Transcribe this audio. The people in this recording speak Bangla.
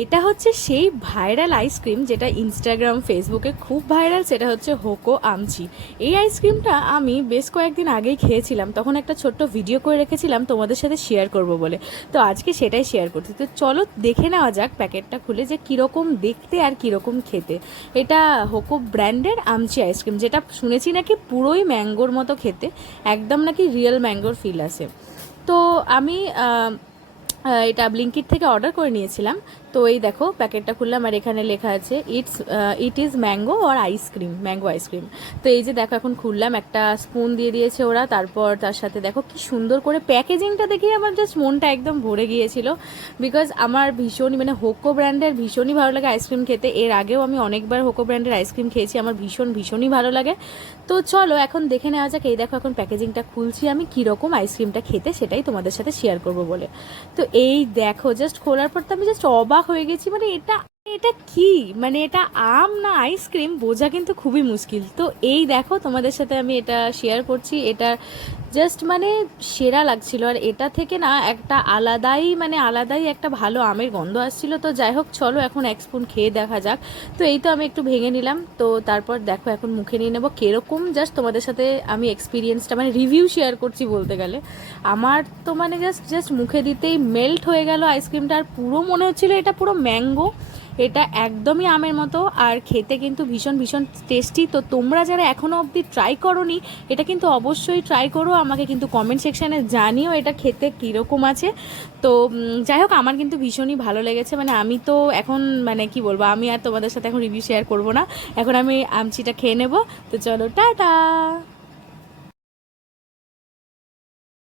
এটা হচ্ছে সেই ভাইরাল আইসক্রিম যেটা ইনস্টাগ্রাম ফেসবুকে খুব ভাইরাল, সেটা হচ্ছে হোকো আমচি। এই আইসক্রিমটা আমি বেশ কয়েকদিন আগেই খেয়েছিলাম, তখন একটা ছোট্ট ভিডিও করে রেখেছিলাম তোমাদের সাথে শেয়ার করব বলে। তো আজকে সেটাই শেয়ার করছি। তো চলো দেখে নেওয়া যাক প্যাকেটটা খুলে যে কীরকম দেখতে আর কীরকম খেতে। এটা হোকো ব্র্যান্ডের আমচি আইসক্রিম, যেটা শুনেছি নাকি পুরোই ম্যাঙ্গোর মতো খেতে, একদম নাকি রিয়েল ম্যাঙ্গোর ফিল আসে। তো আমি এটা ব্লিঙ্কিট থেকে অর্ডার করে নিয়েছিলাম। তো এই দেখো প্যাকেটটা খুললাম আর এখানে লেখা আছে ইট ইজ ম্যাঙ্গো আর আইসক্রিম, ম্যাঙ্গো আইসক্রিম। তো এই যে দেখো এখন খুললাম, একটা স্পুন দিয়ে দিয়েছে ওরা, তারপর তার সাথে দেখো কি সুন্দর করে প্যাকেজিংটা দেখে আমার জাস্ট মনটা একদম ভরে গিয়েছিল। বিকজ আমার ভীষণই মানে হোকো ব্র্যান্ডের ভীষণই ভালো লাগে আইসক্রিম খেতে। এর আগেও আমি অনেকবার হোকো ব্র্যান্ডের আইসক্রিম খেয়েছি, আমার ভীষণই ভালো লাগে। তো চলো এখন দেখে নেওয়া যাক। এই দেখো এখন প্যাকেজিংটা খুলছি আমি, কীরকম আইসক্রিমটা খেতে সেটাই তোমাদের সাথে শেয়ার করবো বলে। তো এই দেখো জাস্ট খোলার পর তো আমি জাস্ট অবাক হয়ে গেছি, মানে এটা এটা কি, মানে এটা আম না আইসক্রিম বোঝা কিন্তু খুবই মুশকিল। তো এই দেখো তোমাদের সাথে আমি এটা শেয়ার করছি, এটা জাস্ট মানে সেরা লাগছিল। আর এটা থেকে না একটা আলাদাই একটা ভালো আমের গন্ধ আসছিল। তো যাই হোক চলো এখন এক স্পুন খেয়ে দেখা যাক। তো এই তো আমি একটু ভেঙে নিলাম, তো তারপর দেখো এখন মুখে নিয়ে নেবো কিরকম। জাস্ট তোমাদের সাথে আমি এক্সপিরিয়েন্সটা মানে রিভিউ শেয়ার করছি বলতে গেলে। আমার তো মানে জাস্ট মুখে দিতেই মেল্ট হয়ে গেল আইসক্রিমটা, আর পুরো মনে হচ্ছিল এটা পুরো ম্যাঙ্গো, এটা একদমই আমের মতো। আর খেতে কিন্তু ভীষণ টেস্টি। তো তোমরা যারা এখনও অবধি ট্রাই করোনি, এটা কিন্তু অবশ্যই ট্রাই করো, আমাকে কিন্তু কমেন্ট সেকশানে জানিও এটা খেতে কীরকম আছে। তো যাই হোক আমার কিন্তু ভীষণই ভালো লেগেছে। মানে আমি তো এখন মানে কি বলবো, আমি আর তোমাদের সাথে এখন রিভিউ শেয়ার করবো না, এখন আমি আমচিটা খেয়ে নেবো। তো চলো টাটা।